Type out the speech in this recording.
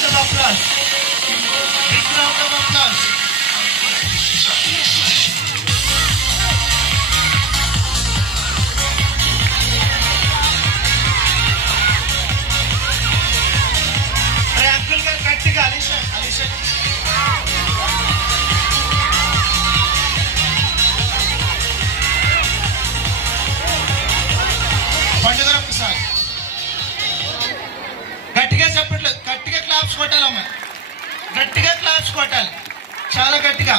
round of applause. Big round of applause. Uncle గారు గట్టిగా అలీషా పండుగ ఒక్కసారి గట్టిగా చెప్పట్లేదు, గట్టిగా క్లాప్స్ కొట్టాలమ్మా, గట్టిగా క్లాప్స్ కొట్టాలి, చాలా గట్టిగా.